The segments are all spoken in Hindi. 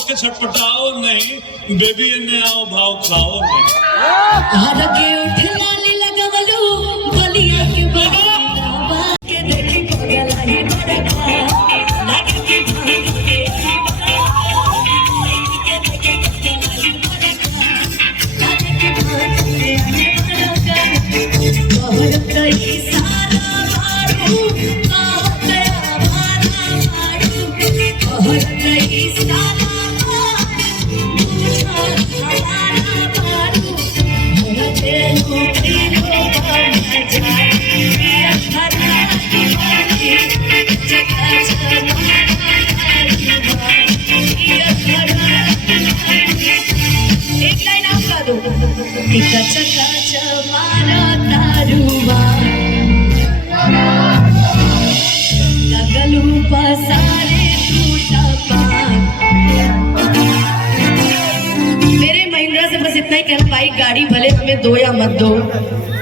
पहुँच के छटपटाओ नहीं, बेबी इन्हें आओ भाव खाओ नहीं। मेरे महिंद्रा से बस इतना ही कहना, बाइक गाड़ी भले हमें दो या मत दो,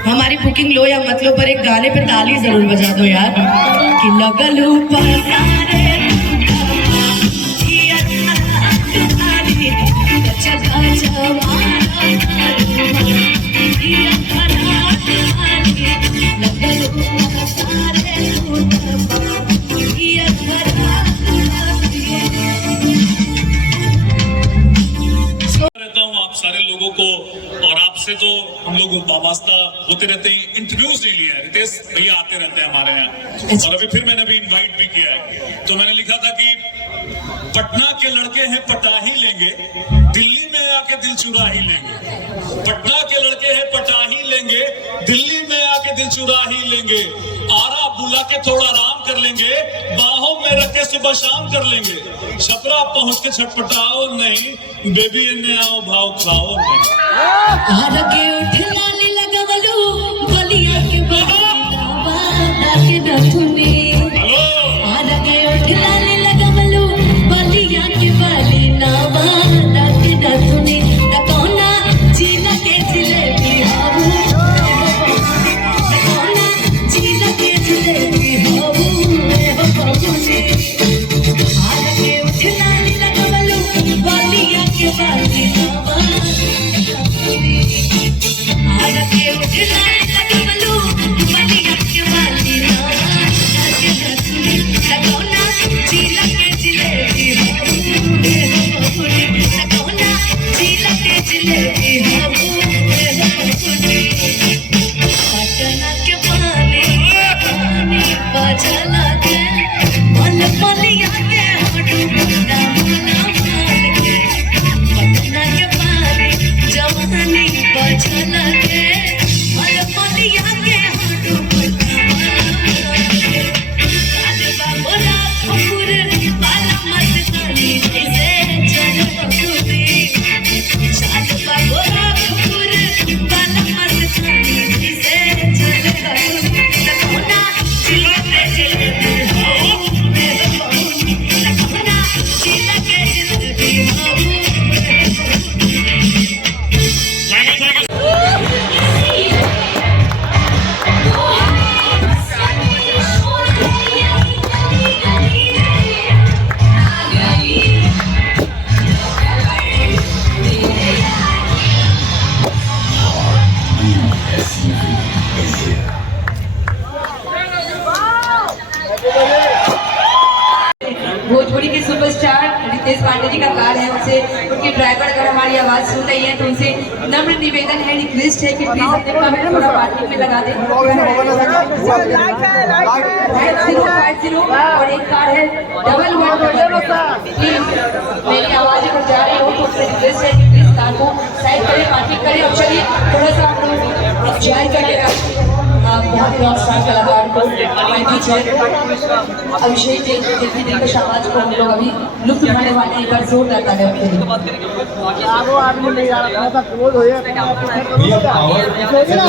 हमारी बुकिंग लो या मत लो, पर एक गाने पे ताली जरूर बजा दो यार कि लगलू पसारे सारे लोगों को और आपसे तो हम लोग वास्ता होते रहते हैं, इंट्रोड्यूस नहीं लिया है। रितेश भैया आते रहते हैं हमारे यहाँ, और अभी फिर मैंने इनवाइट भी किया है। तो मैंने लिखा था कि पटना के लड़के हैं पटा ही लेंगे, दिल्ली में आके दिल चुरा ही लेंगे। पटना के लड़के हैं पटा ही लेंगे, दिल्ली में आके दिल चुरा ही लेंगे। आरा बुला के थोड़ा आराम कर लेंगे, बाहों में रख के सुबह शाम कर लेंगे। छपरा पहुंच के छटपटाओ नहीं, बेबी इन्हें आओ भाव खाओ नहीं। भोजपुरी के सुपरस्टार रितेश पांडे जी का कार है, उनसे उनके ड्राइवर अगर हमारी आवाज सुन रही है तो उनसे नम्र निवेदन है, रिक्वेस्ट है कि प्लीज अपने कमेंट थोड़ा पार्किंग में लगा दें। 5050 और एक कार है 1111। प्लीज मेरी आवाज अगर जा रही हो तो उनसे रिक्वेस्ट है कि प्लीज कार को साइड करें, पार्किंग करें। और चलिए थोड़ा सा हम लोग एंजॉय करेगा बहुत ही रॉकस्टार कलाकार को हमारे बीच है अभिषेक जी, दिल्ली दिल शाहबाज को हम लोग अभी लुत्फ उठाने वाले हैं। एक बार जोर देता है ना